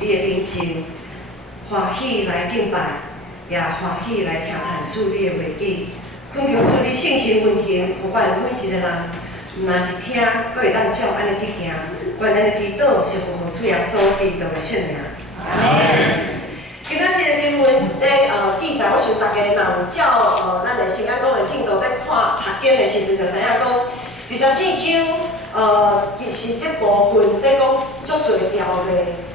你的面前，欢喜来敬拜，也欢喜来听谈主你的话语。恳求主你圣神运行，互阮每一个人，毋但是听，阁会当照安尼去行。愿咱的祈祷是奉主耶稣基督的圣名。今仔日的经文咧记载，我想大家若有照咱的圣经讲的进度咧看读经的时阵，就知影讲24章是这部分咧讲足侪条例，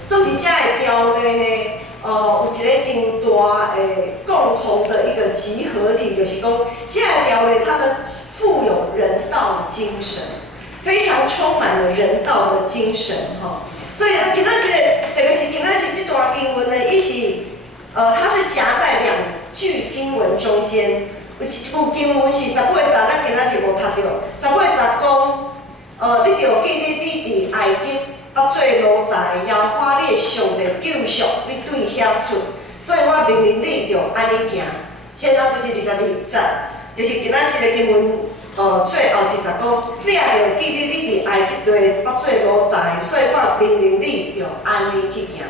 总是遮的条例呢有一个真大的共同的一个集合体，就是讲遮的条例它们富有人道的精神，非常充满了人道的精神哈。所以今仔日特别是今仔日这段经文呢，它是夹在2句经文中间。有一部经文是18节，咱今仔日无读到。18节讲，你着记你伫埃及甲做奴才，耶和华你的上帝救赎你对遐出，所以我命令你着安尼行。现在就是22节，就是今仔日的经文。最后一节讲，你也着记你伫埃及地甲做奴才，所以我命令你着安尼去行。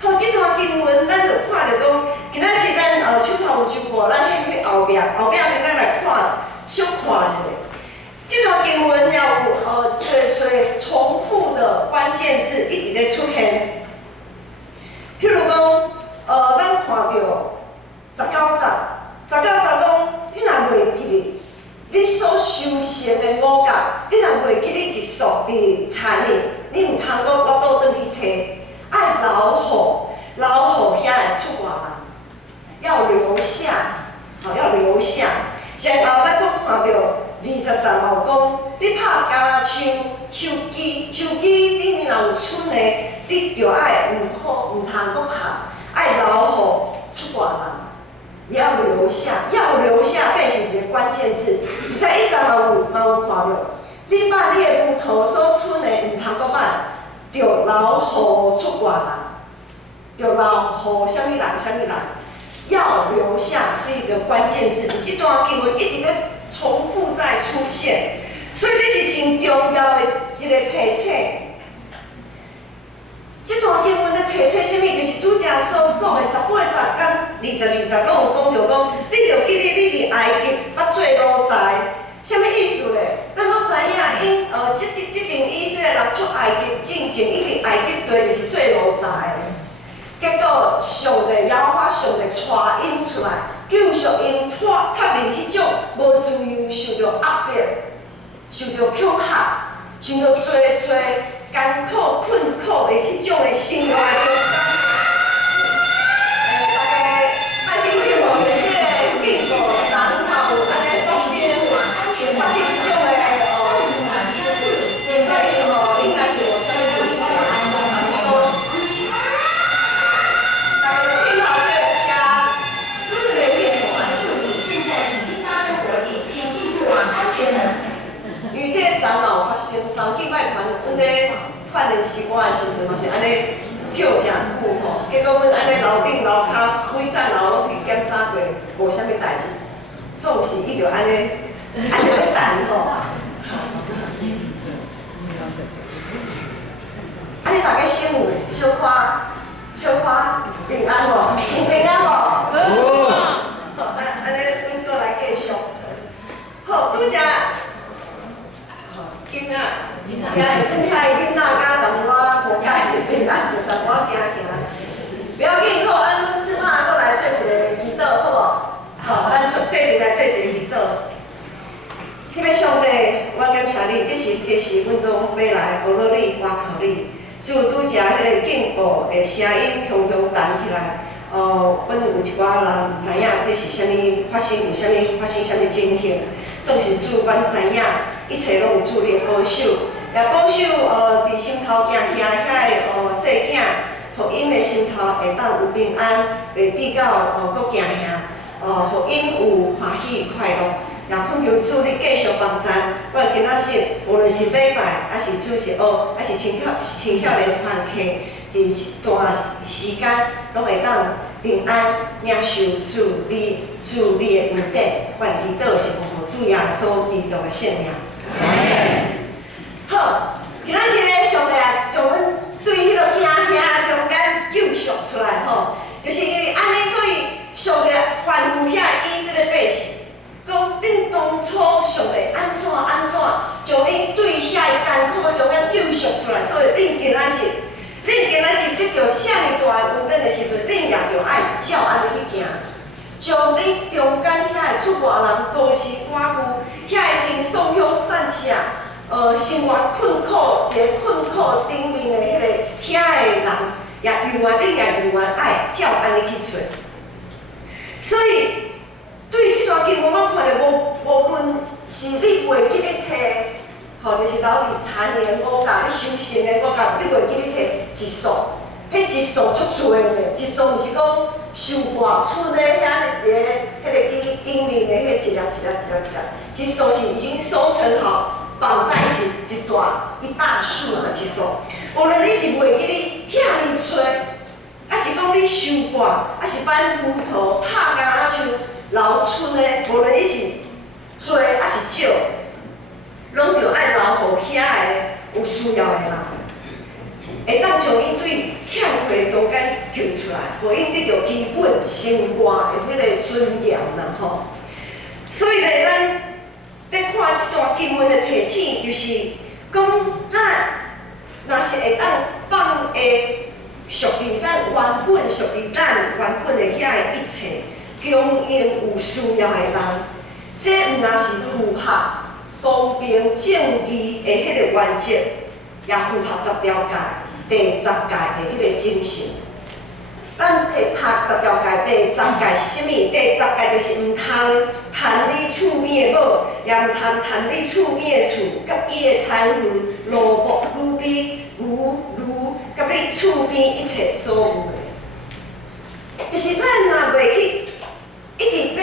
好，这段经文咱就看着讲，今仔日咱手头有一部，咱去后壁咱来看，小看一下。这段经文要有最重复的关键字一直咧出现。譬如讲，咱看到19节讲，你若袂记哩，你所修成的五戒，你若袂记你一束伫田里，你毋通讲我倒转去摕。爱留互遐的出外人，要留下，好要留下。然后咱阁看到20节嘛有讲，你拍加手机里面若有剩的，你着爱毋通阁拍，爱留互出外人，也要留下，要留下变成一个关键字。在1节嘛有看到，你把你的牛头所剩的毋通阁慢。着留互出外人，着留互啥物人？要留下是一个关键字，这段经文一直在重复在出现，所以这是真重要的一个提醒。这段经文的提醒啥物？就是拄则所讲的18节跟20拢有讲着讲，你着记你伫埃及捌做奴才。啥物意思咧？咱拢知影，这阵以色列人出埃及进前，伊伫埃及地就是做奴才。结果上帝耶和华上帝带因出来，救赎因脱离迄种无自由、受到压迫、受到恐吓、受到最艰苦困苦的迄种的生活中。大家爱听听无？即个建筑人嘛有安尼发生这种的事故，所以应该是我相信大家听头这个现在已经发生火警，请进入安全门。因为这个昨嘛有发生，三警摆团阮咧团练时歌的时阵嘛是安尼叫诚久吼，结果阮安尼楼顶楼骹每站楼拢去检查过，无啥物代志，总是伊着安尼咧等吼。安尼大家心有小可平安无？有平安无？好，安尼阮过来继续。好，拄则，囡仔，遐囡仔甲同我无解平安，就同我行。不要紧，好，阮即摆过来做一个祈祷，好无？好，咱做阵来做一个祈祷。特别上帝，我感谢你，这是阮拢要来学了你，我靠你。就拄则迄个进步的声音雄雄弹起来，阮有一寡人毋知影这是啥物发生，有啥物发生啥物情形。总是主，阮知影，一切拢有主你的保守，也保守伫心头行遐个细囝，互因的心头会当有平安，袂跌到搁行遐，互因有欢喜快乐。也恳求主你继续帮咱，我今仔日无论是礼拜，还是主是学，还是青少年团契，伫一段时间，拢会当平安领受主你的恩典。愿祈祷是奉主耶稣基督的圣名。好，今仔日咧，上帝啊，将阮对迄个惊中间赎出来吼，就是因为安尼，所以上帝吩咐遐以色列百姓，讲恁当初上帝安怎将恁对遐艰苦的中央救赎出来，所以恁今仔日得到啥物大的恩典的时阵，恁也着爱照安尼去行，将恁中间遐的出外人、孤儿寡妇，遐的真丧乡散赤，生活困苦，伫困苦顶面的遐的人，也恁也永远爱照安尼去做。所以对即段经文，我看着无论是你袂记咧摕。吼，就是老伫残年五甲，你修行的五甲，你袂记你摕一束，迄一束足多的，一束毋是讲收外村的遐个顶面的迄一粒，一束是已经收成好，绑在一起一大束啊一束。无论你是袂记你遐尼多，还是讲你收外，还是搬斧头、拍工啊像老村的，无论你是多还是少。拢着爱留互遐个有需要的人，会当将因对欠缺的中间救出来，互因得到基本生活的迄个尊严啦吼。所以咧，咱在看即段经文的提醒，就是讲咱若是会当放下属于咱原本的遐个一切，供应有需要的人，这毋若是符合公平正义的迄个原则，也符合10条戒第10戒的迄个精神。咱摕读10条戒，第10戒是啥物？第10戒就是毋通贪你厝边的某，也毋通贪你厝边的厝，甲伊的产园、萝卜、芦米、甲你厝边一切所有的，就是咱若袂去一直要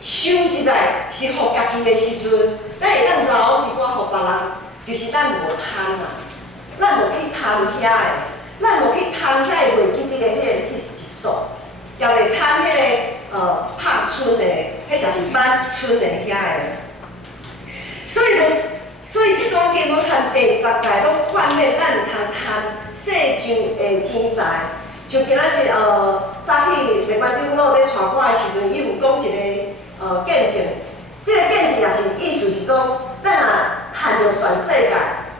收入来，是互家己的时阵，咱会当留一寡互别人，就是咱无贪嘛，咱无去贪遐的，咱无去贪遐的袂记得的迄一束，也袂贪迄个拍村的，迄就是挽村的遐的。所以即段经文含第10戒拢劝勉咱毋通贪世上的钱财。就今仔日早起立班长老咧带我的时阵，伊有讲一个见证，即个见证也是意思是讲，咱若趁着全世界，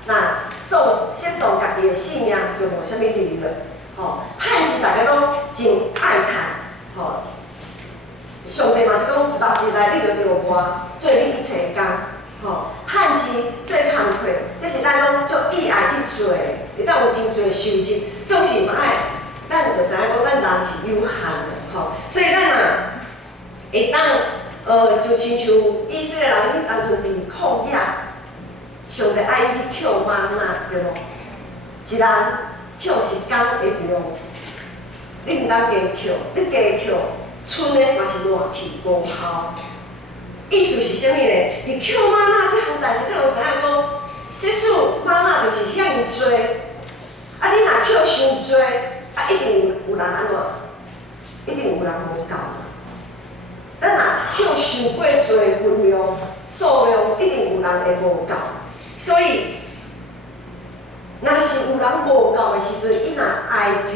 若失丧家己的性命，就无啥物利润。吼，趁钱大家拢真爱趁，吼。上帝嘛是讲，六时内你着活，做你一切工，吼，趁钱做工课，这是咱拢足意爱去做的，会当有真侪收入，总是嘛爱。咱就知影讲，咱人是有限的，吼，所以咱会当就亲像以色列人迄当阵伫旷野，上帝爱伊去捡玛纳，对无？一人捡1工的量，你毋通加捡，你加捡，剩的嘛是烂去无效。意思是啥物咧？伫捡玛纳这项代志，你拢知影讲，实属玛纳就是遐尼多，啊，你若捡伤多。啊，一定有人安怎？一定有人无够嘛。咱若捡伤过多分量、数量，一定有人会无够。所以，若是有人无够的时阵，伊若哀求、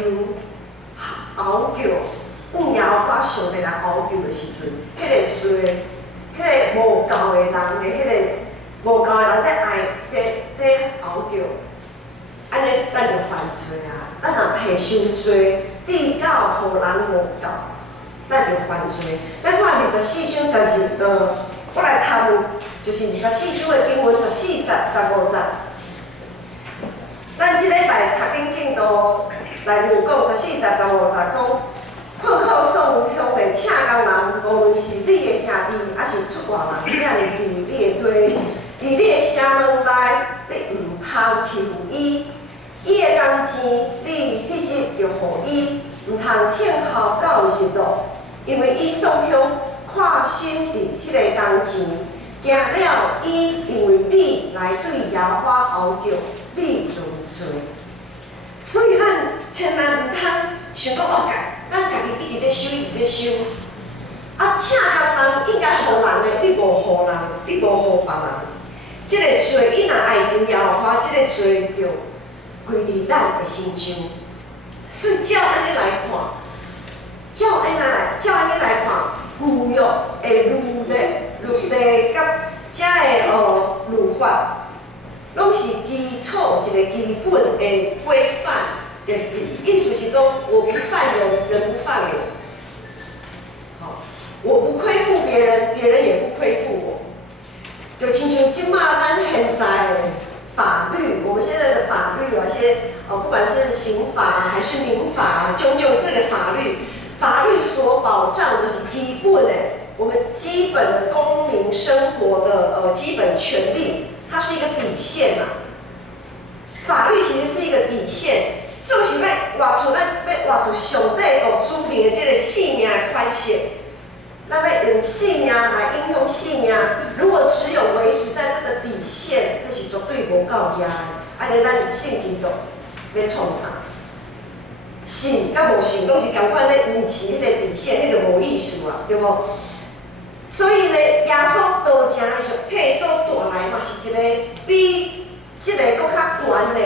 嗷叫，不摇把上帝来嗷叫的时阵，迄个罪、迄个无够的人的迄个无够的人在嗷叫。安尼，咱就犯罪啊！咱若摕伤多，递到互人无够，咱就犯罪。咱看24章我来读，就是24章的经文14节、15节。咱即礼拜读经进度内面讲14节、15节讲，困苦丧有乡的请工人，无论是你的兄弟，还是出外人，踮伫你的堆，伫你的城门内，你毋通欺负伊。伊的工钱，你迄时就互伊，毋通听候到日落，因为伊丧乡看心伫迄个工钱，惊了伊，因为你来对耶和华嗷叫，你就罪。所以咱千万毋通想讲咱家己一直咧收，一直咧收。啊，请工人应该互人的，你无互人，你无互别人。即个罪，伊若爱求耶和华，即个罪着。归伫咱的心上，所以照安尼来看，照安尼来看，旧约的律例甲遮的律法，拢是基础一个基本的规范，就是意思是讲，我不犯人，人不犯我。好，我不亏负别人，别人也不亏负我。就亲像即马咱现在的法律，我们现在的法律有些不管是刑法还是民法，种种这个法律所保障的是基本的我们基本的公民生活的基本权利，它是一个底线啊。法律其实是一个底线，就是要活出上帝所注明的这个性命的款式。咱要用性命来影响性命，如果只有维持在这个底线，那是绝对无够压的。安尼咱信基督要创啥？信甲无信拢是共款咧维持迄个底线，迄个无意思啊，对无？所以咧，耶稣道成的肉体所带来嘛，是一个比即个搁较悬的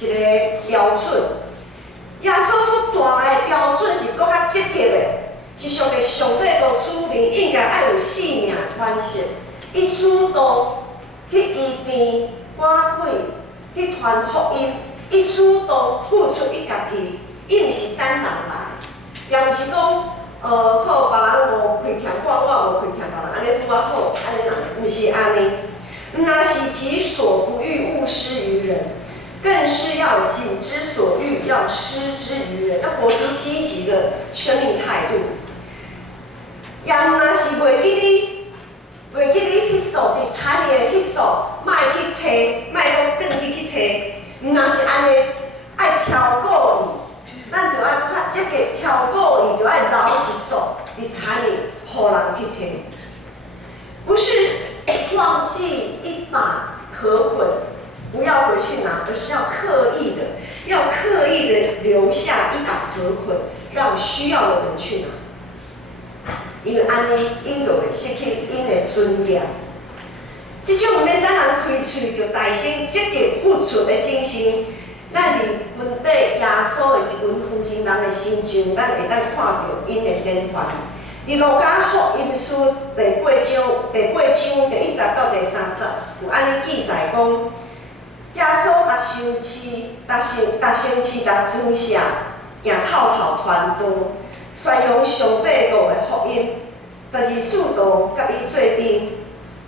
一个标准。耶稣所带来的标准是搁较积极的。是上帝所主明，应该爱有生命关系。伊主动去医病赶鬼，去传福音，伊主动付出伊家己，伊毋是等人来，也毋是讲靠别人无亏欠我无亏欠别人，安尼拄啊好，安尼人毋是安尼。那是己所不欲，勿施于人，更是要己之所欲，要施之于人，要活出积极的生命态度。也若是袂记你迄数伫产业的迄数，莫去摕，莫讲转去摕。毋若是安尼，爱超过伊，咱着爱较积极超过伊，着爱留一数伫产业，互人去摕。不是忘记一把河捆，不要回去拿，而是要刻意的留下一把河捆，让需要的人去拿。因为安尼，因就会失去因的尊严。这种免咱人开喙就大声积极付出的精神，咱伫本地耶稣的一群负心人的心上，咱会当看到因的典范。伫路加福音书第8章第1节到第3节，有安尼记载讲，耶稣达生气，达尊舍，也滔滔传道。宣扬上帝国的福音，12使徒甲伊做阵，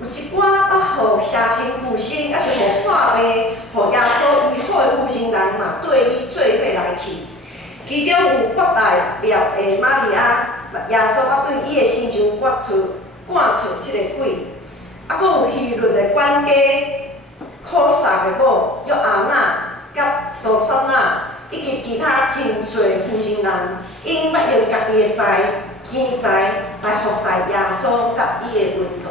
有一寡捌互邪神附身，还是互破病，互耶稣医好的负心人嘛，对伊做伙来去。其中有国大廖的玛利亚，耶稣捌对伊的身上赶出即个鬼，啊，佫有希律的管家科撒的某约阿娜甲苏珊娜。以及其他真侪负心人，因要用家己的钱财来服侍耶稣甲伊的门徒。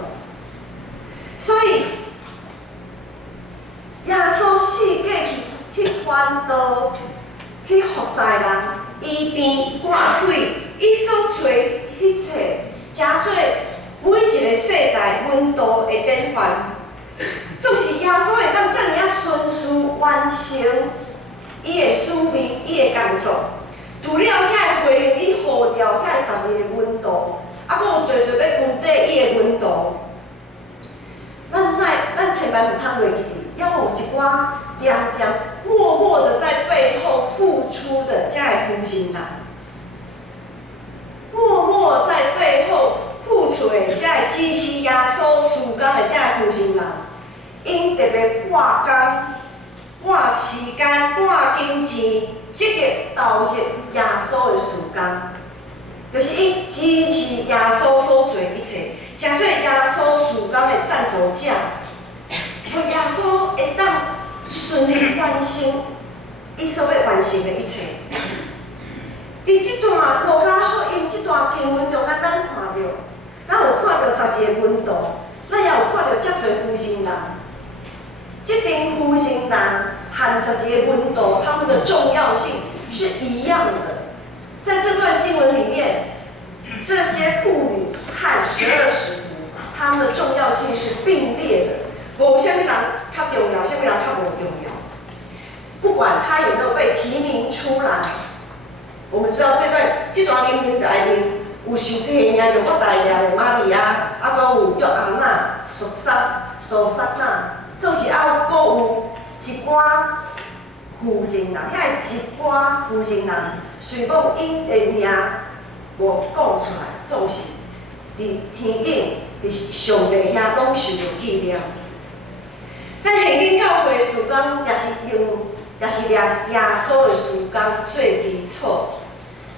所以，耶稣世界去传道，去服侍人，医病赶鬼，伊所做一切，诚做每一个世代门徒的典范。总是耶稣会当遮尔顺序完成。伊的使命，伊的工作，除了遐回应伊呼召遐12个门徒，啊，佫有侪要分底伊的门徒，咱千万毋通袂记，要有一寡点默默的在背后付出的遮个负心人，默默在背后付出的遮个支持耶稣事工的遮个负心人，因特别挂工。赶时间、赶金钱，积极投入耶稣的事工，就是因支持耶稣所做一切，诚做耶稣事工的赞助者，互耶稣会当顺利完成伊所要完成的一切。伫即段路加福音即段经文中，咱看到，咱有看到12个门徒，咱也有看到遮侪负心人。这群负心人和12个门徒，他们的重要性是一样的。在这段经文里面，这些妇女和12使徒，他们的重要性是并列的。无啥物人较重要，啥物人较无重要。不管他有没有被提名出来，我们知道这段经文内面有受提名着我大爷的玛利亚，啊，搁有约翰娜、苏珊娜，总是还搁有一寡负心人，遐一寡负心人，虽讲因的名无讲出来，总是伫天顶，伫上帝遐拢受到纪念。咱现今教会事工也是掠耶稣的事工做基础。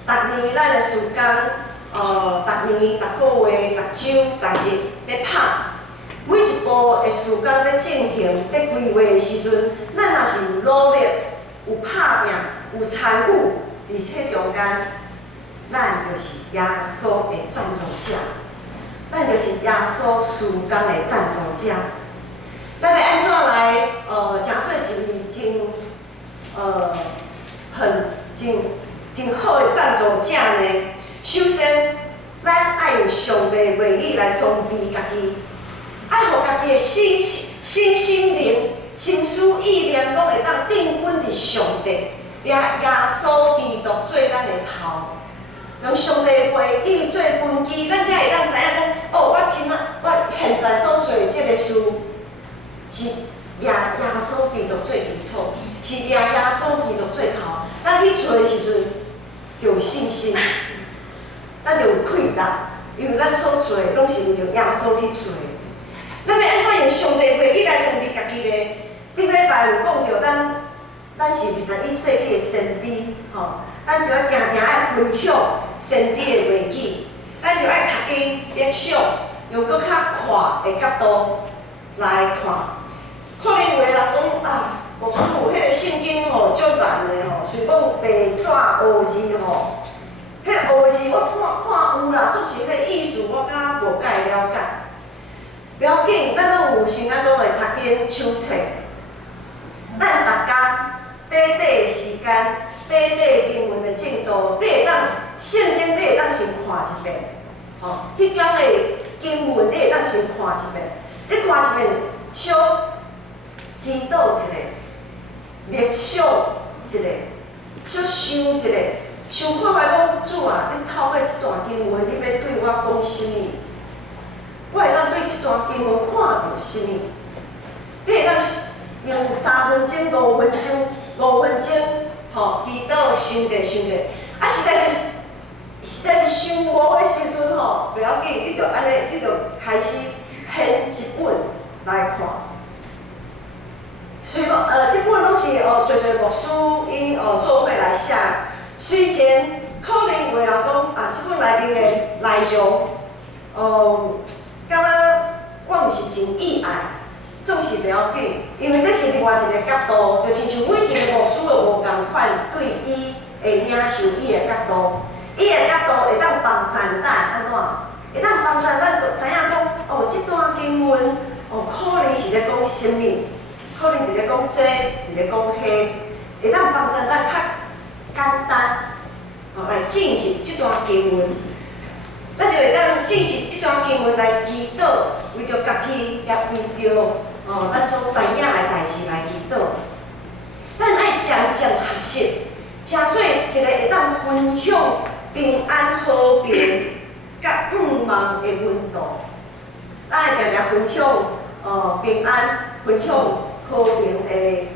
逐年咱的事工，逐年、逐个月、逐周、逐日咧拍，每一步的事工咧进行、咧规划的时阵，咱若是有努力、有拍拼、有参与，而且中间，咱就是耶稣的赞助者，咱就是耶稣事工的赞助者。咱要安怎来诚做一个真好的赞助者呢？首先，咱爱用上帝的话语来装备家己，爱互家己的心灵、心思意念拢会当定稳伫上帝，掠耶稣基督做咱的头，用上帝的话语做根基，咱才会当知影讲，我现在所做的这个事，是掠耶稣基督做基础，是掠耶稣基督做头。咱去做的时阵，就有信心，咱就有快乐，因为咱所做的拢是为着耶稣去做的。咱要安怎用上帝话语来装备家己呢？顶礼拜有讲到咱是21世纪的先知，咱就要定定爱分享先知的话语，咱就爱较紧默想，用搁较宽的角度来看。可能有的人讲啊。牧师有迄个圣经足难的随讲白纸黑字迄黑字我看有啦，总是迄个意思我敢无解了解。不要紧，咱拢有时咱拢会读经手册。咱大家短的时间、短的经文的进度，你会当圣经你会当先看一遍，迄讲的经文你会当先看一遍，你看一遍小祈祷一下。默想一下，小想一下，想看卖讲主啊，你透过这段经文，你要对我讲什么？我会当对这段经文看到什么？你会当用3分钟、5分钟、祈祷想者。啊，实在是想无的时阵不要紧，你就安尼，你就开始选一本来看。这本拢是侪牧师因做伙来写。虽然可能有的人讲这本内面的内容，敢若我毋是真意爱，总是袂要紧，因为这是另外一个角度，就亲像每一个牧师都无共款对伊的领受伊的角度，伊的角度会当帮助咱安怎？会当帮助咱知影讲这段经文可能是咧讲什么？可能伫咧讲这，伫咧讲迄，会当帮助咱较简单，来进行这段经文。咱就会当进行这段经文来祈祷，为着家己，也为着咱所知影的代志来祈祷。咱爱渐渐学习，诚做一个会当分享平安和平、甲五望的温度。咱爱常常分享平安，分享。和平的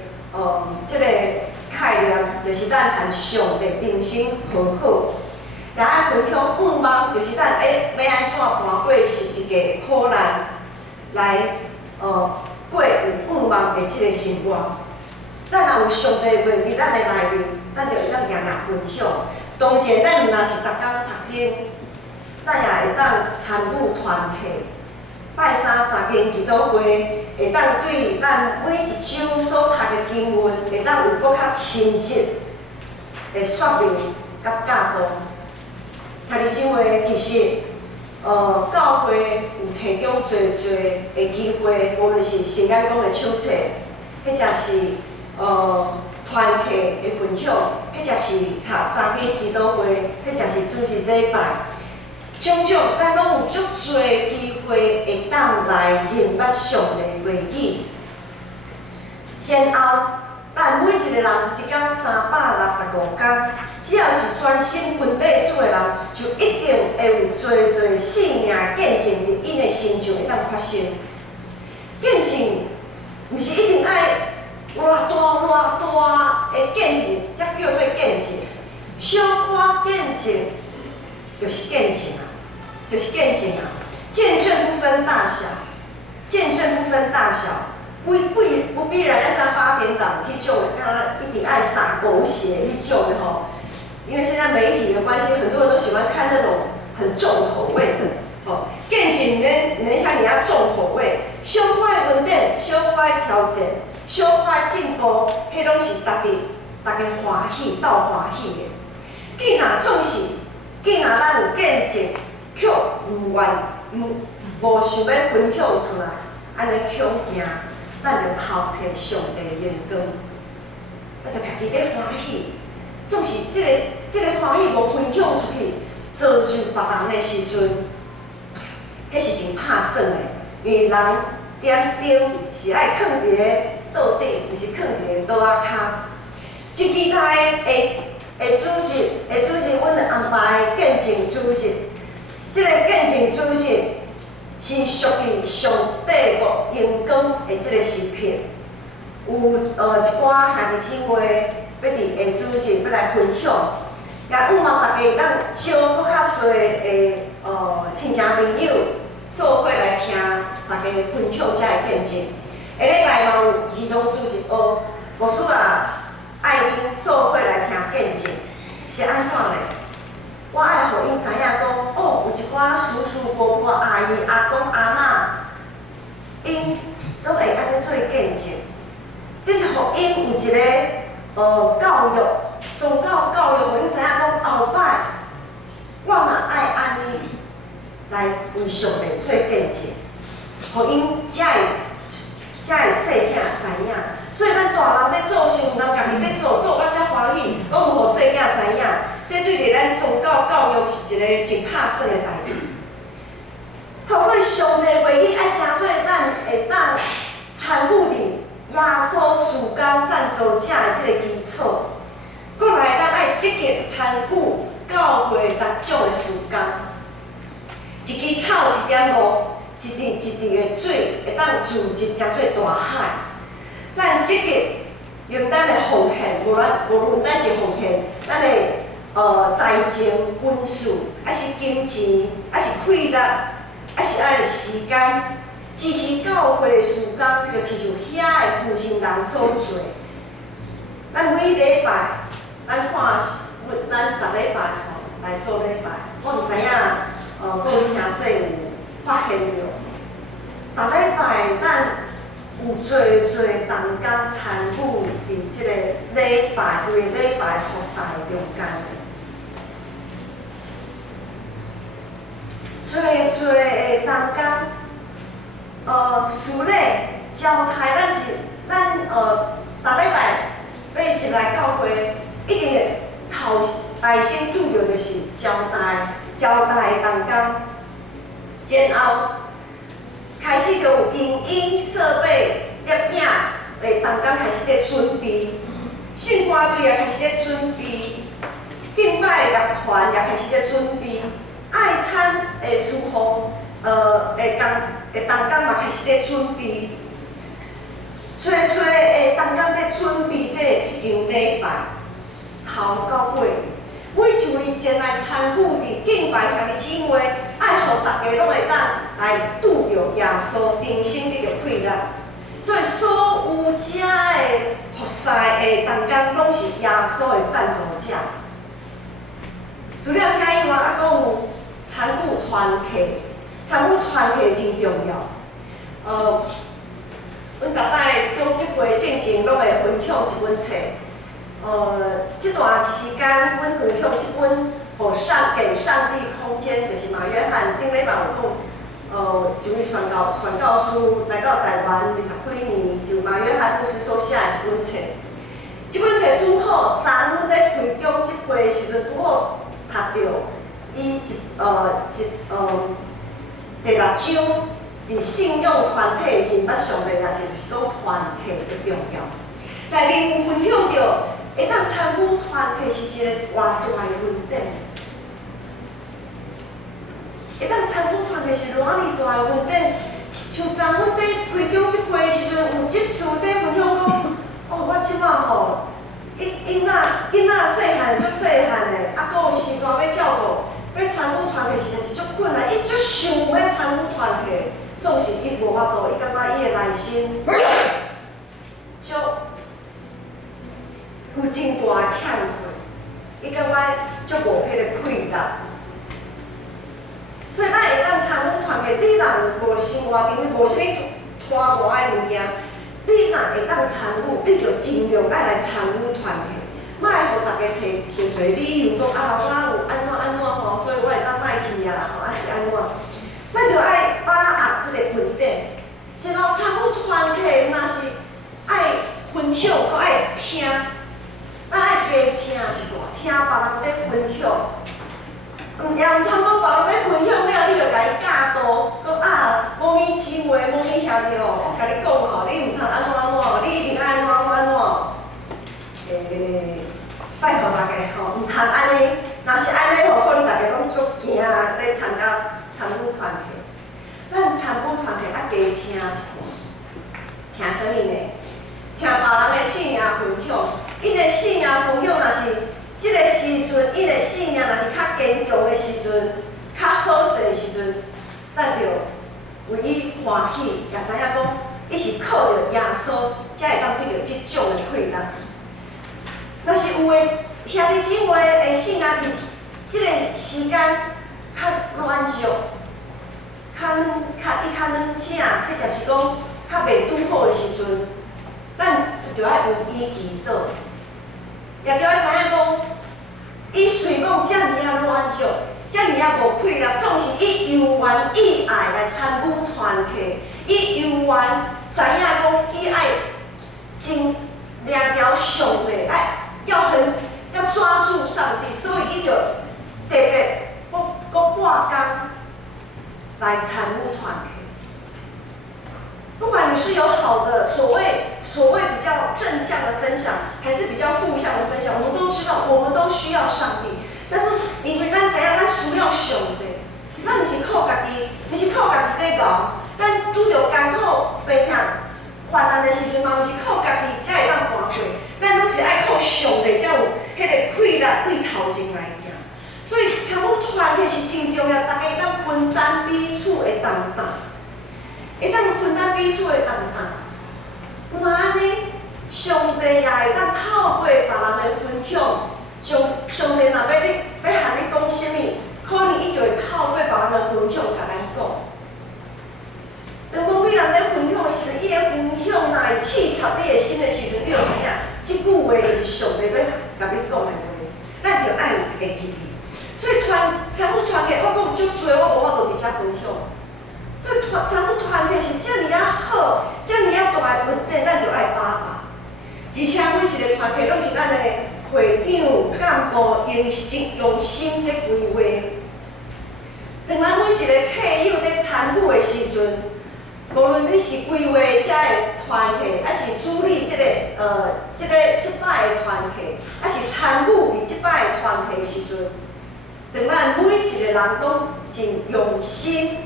这个概念，就是咱和上帝人生和好。也爱分享5望，就是咱要安怎搬过11个苦难，来过有5望的这个生活。咱若有上帝话伫咱的内面，咱就会当常常分享。当时咱若是逐工读经，咱也会当参与团体。拜三查经祈祷会，会当对咱每一周所读的经文，会当有搁较清晰的说明甲教导。读日经会其实，教会有提供侪的机会，无论是圣经讲的手册，或者是团体的分享，或者是查经祈祷会，或者是主日礼拜。种种，咱拢有足多机会会当来认捌上帝话语，然后但每一个人一天365天，只要是专心分底主的人，就一定会有侪侪生命见证伫因的身上会当发生。见证毋是一定爱偌大的见证才叫做见证，小可见证就是见证啊，就是见证啊。见证不分大小，见证不分大小。不必然要像8点档迄种的，让他一定爱撒狗血迄种的吼。因为现在媒体的关系，很多人都喜欢看那种很重口味的。吼，见证免像你遐重口味，小可的问题、小可的挑战、小可的进步，迄拢是大家欢喜斗欢喜的。既然咱有见证，却无想要分享出来，安尼恐惊。咱就偷摕上帝的眼光，咱就家己咧欢喜。总是这个欢喜无分享出去，造就别人的时阵，迄是真拍算的。因为人点灯是爱放伫咧桌顶，毋是放伫咧桌仔骹。这期台的主日，阮安排见证主日。这个见证主日是属于上帝无阳光的这个时刻，有一寡兄弟姊妹要伫下主日要来分享，也希望大家当招搁较侪的亲戚朋友做伙来听大家分享这个见证。下礼拜嘛有儿童主日学，牧师啊爱因做伙来听见证，是安怎嘞？我爱互因知影讲，有一寡叔叔伯伯、阿姨、阿公、阿嬷，因拢会安尼做见证。这是互因有一个教育，宗教育，互因知影讲后摆，我嘛爱安尼来为上帝做见证，互因才会细囝知影。所以咱大人咧做时，毋通家己咧做到遮欢喜，拢无互细囝知影。这对伫咱宗教教育是一个真拍算的代志。好，所以上帝话语爱真做咱会当参与伫耶稣事工赞助者的这个基础，搁来咱爱积极参与教会各种的事工。一支草一点露，一滴的水会当聚集成做大海。咱积极用咱的奉献，无论咱是奉献咱的财政、军事，还是金钱，还是气力，还是咱的时间，支持教会的事工，就亲像遐的负心人所做。咱每礼拜，咱10礼拜吼来做礼拜，我毋知影各位兄弟有发现着，逐礼拜咱有侪同工参与伫即个礼拜为礼拜服侍中间。侪的同工，事礼、交代，咱逐礼拜要入来教会，一定头内先拄着就是交代同工，然后开始就有影音设备、摄影的同工开始咧准备，圣歌队也开始咧准备，敬拜乐团也开始咧准备。爱餐的师傅，同工嘛开始咧准备，侪的同工咧准备这一场礼拜，头到尾，每一位前来参与伫敬拜兄弟姊妹，爱互大家拢会当来拄着耶稣，人生得着快乐。所以所有遮的服侍的同工，拢是耶稣的赞助者。除了这以外，还佫有参与团契，参与团契真重要。阮逐摆中即回进前拢会分享一本册。这段时间阮分享这本《给上帝空间》，就是马约翰顶礼拜有讲，一位宣教师来到台湾20几年，就马约翰牧师所写的一本册。这本册拄好，昨阮咧开讲这回时阵拄好读到。伊第6章，伫信用团体的人捌上帝，也是就是讲团契的重要。内面有分享着会当参与团体是一个偌大的文典，会当参与团体是偌尔大的文典。像昨阮伫开中即会时阵，有执事伫分享讲，哦，我即马吼，囡仔细汉足细汉的，啊，阁有时大要照顾，要参与团体实在是足困难，伊足想要参与团体，总是伊无法度，伊感觉伊的内心足有真大的欠缺，伊感觉足无迄个快乐。所以咱会当参与团体，你若无生活中无啥物拖磨的物件，你若会当参与，你就尽量爱来参与团体，莫互大家找理由讲啊，我有安怎吼，所以我会当莫去啊，吼，还是安怎？咱就爱把握即个分点，然后参与团体，若是爱分享，搁爱听，咱爱加听一下，听别人在分享。也毋通讲别人在分享了，你就甲伊教导，讲啊，某咪姊妹、某咪兄弟吼，我甲你讲吼，你毋通安怎，你一定爱安怎。拜托大家吼，毋通安尼。若是安尼吼，可能大家拢足惊来参与团体。咱参与团体爱加听一下，听啥物呢？听别人的信仰分享，因的信仰分享若是。即个时阵，伊的信仰若是较坚强的时阵，较好势的时阵，咱就为伊欢喜，也知影讲，伊是靠着耶稣，才会当得到即种的快乐。若是有的兄弟姊妹的信仰伫即个时间较软弱，较软正，或者是讲较袂拄好的时阵，咱就爱为伊祈祷。也着爱知影讲，伊虽讲遮尔啊软弱，遮尔啊无快乐，总是伊由愿意爱来参与团体，伊由愿知影讲，伊爱真掠着上帝，要抓住上帝，所以伊就特别搁半工来参与团体。不管你是有好的所谓比较正向的分享，还是比较负向的分享，我们都知道，我们都需要上帝。但是因为咱知影，咱需要上帝，咱毋是靠家己，毋是靠家己在熬。咱拄着艰苦、病痛、患难的时阵，嘛毋是靠家己才会当搬过，咱拢是爱靠上帝才有迄个快乐为头前来行。所以参与团体是真重要，大家会当分担彼此的重担。会当分担彼此的重担，那安尼，上帝也会当透过别人的分享，上帝若要向你讲啥物，可能伊就会透过别人的分享甲咱讲。当某某人在分享的时阵，伊的分享若会刺插你的心的时阵，你就知影，即句话就是上帝要甲你讲的话，咱就爱有会记去。所以参与团体，我阁有足多我无法度直接分享。所以参与团体是遮尔啊好，遮尔啊大的问题，咱就爱把握。而且每一个团体拢是咱的会长、干部用心咧规划。当咱每一个客友咧参与的时阵，无论你是规划遮个团体，还是主理即摆的团体，还是参与伫即摆的团体的时阵，当咱每一个人拢真用心。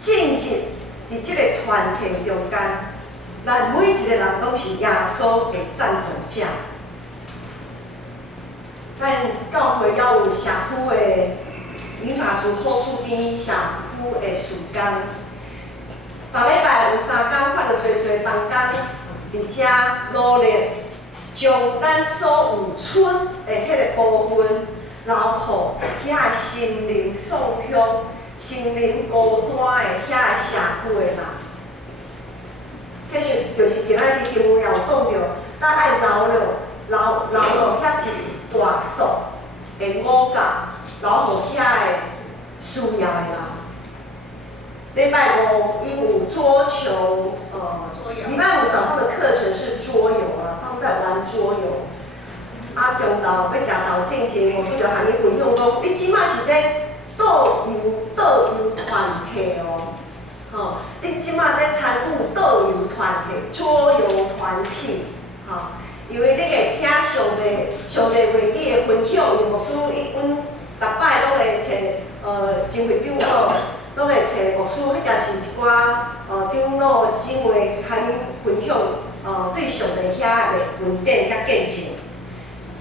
进入伫即个团体中间，咱每一个人拢是耶稣的赞助者。咱教会也有社区的理发处好处边社区的时间，逐礼拜有3天，发着侪同工伫遮努力，将咱所有剩的迄个部分留互遐个心灵送向。心灵孤单的遐个社区的人，就是今仔日新闻也有讲到，咱爱留落遐一大束的五角，留互遐个需要的人。礼拜5伊有桌球，礼拜5早上的课程是桌游啊，他们在玩桌游。啊，中昼要食豆正节，牧师就喊伊分享讲，你即马是咧？导游团体哦，你即马在参与导游团体、桌游团体，吼，因为你会听上帝话语的分享，牧师阮逐摆拢会找真会长老，拢会找牧师，或者是一寡长老姊妹，含分享对上帝遐的恩典甲见证。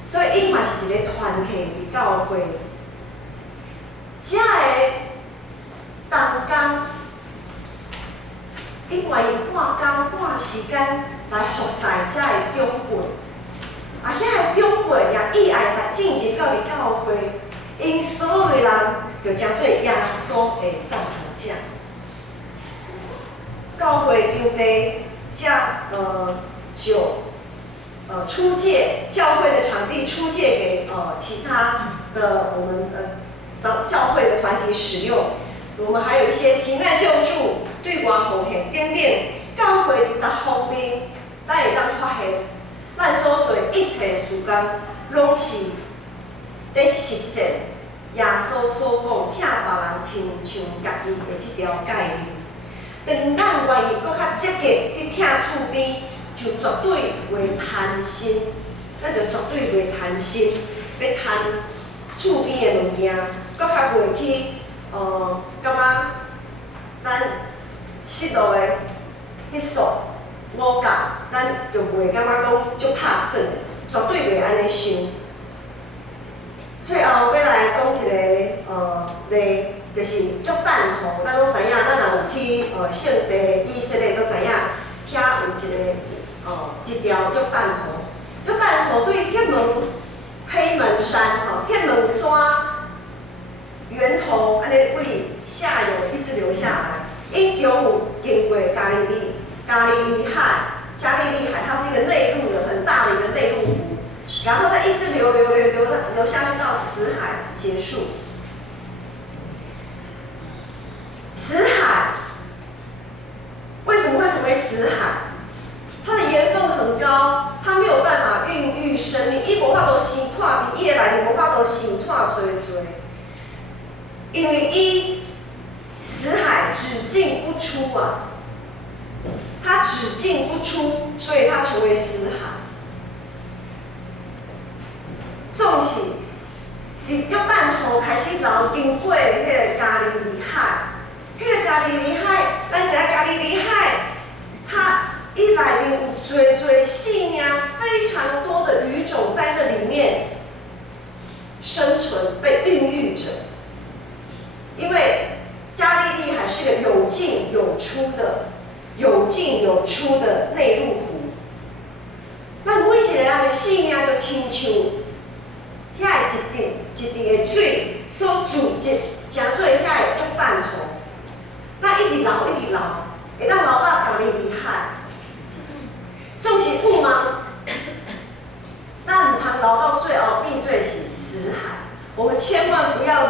所以伊嘛是一个团契的教会，遮个同工，伊愿意花时间来服侍遮个长辈，遐个长辈也意爱来进入到伫教会，因所有的人就称做耶稣的赞助者。教会场地就出借教会的场地出借给其他的我们教会的团体使用。我们还有一些急难救助、对外奉献等等，教会伫各方面，咱会当发现，咱所做一切的事工，拢是咧实践耶稣所讲，听别人亲像家己的这条概念。当咱愿意搁较积极去听厝边，就绝对袂贪心，咱就绝对袂贪心，要贪厝边的物件，搁较袂去感觉咱失落的迄束五角，咱就袂感觉讲足拍算，绝对袂安尼想。最后要来讲一个例，就是约旦河，咱拢知影，咱若有去圣地以色列，都知影遐有一条约旦河。约旦河对迄门黑门山迄门山源头安尼为下游一直流下来，因中有经过加利利海，它是一个内陆的很大的一个内陆湖，然后再一直流下去到死海结束。死海为什么会成为死海？它的盐分很高，它没有办法孕育生命，伊无法度生脱，伫伊的内面无法度生脱多，因为伊死海只进不出啊，它只进不出，所以它成为死海。纵使伫约旦河开始流经过迄个加利利海，迄个加利利海，咱知影加利利海，伊内面有侪细命，非常多的鱼种在这里面生存，被孕育着。因为加利利海是个有进有出的内陆湖，咱每一个人的性命就亲像遐一滴的水所聚集，成做遐的约旦河，咱一直流，会当流到加利利海。纵使不忙，咱唔通流到最后变做是死海。我们千万不要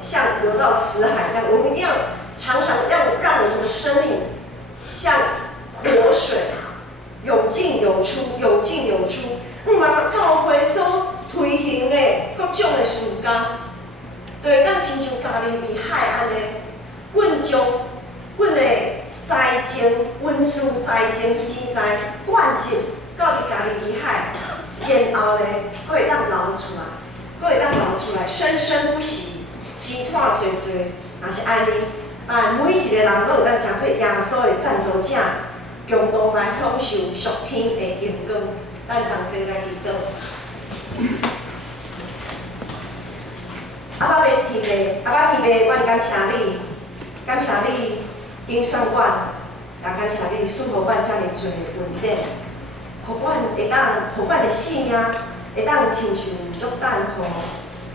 像流到死海这样，我们一定要常常让我们的生命像活水，有进有出。嘛教会所推行的各种的事工，对，咱亲像加利利海安尼，阮的财政温书财政钱财灌入到伫加利利海，然后呢，佫会当流出来，生生不息，生脱多，若是安尼，每一个人都有当成做耶稣的赞助者，共同来享受属天的荣光。咱同齐来祈祷。阿爸天父，阮感谢你经选阮，也感谢你赐予阮遮尔多的恩典，互阮的性命会当亲像约旦河，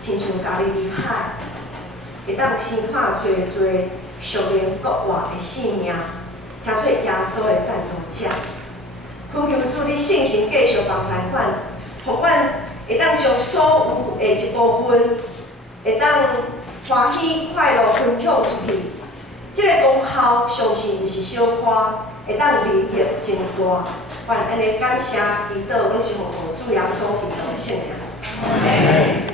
亲像加利利海，会当生化多属灵国外的性命，成做耶稣的赞助者。恳求主你圣神继续帮助阮，互阮会当将所有的一部分，会当欢喜快乐分享出去。这个功效相信毋是小可，会当利益真大。阮安尼感谢祈祷，拢是奉主耶稣基督的圣名。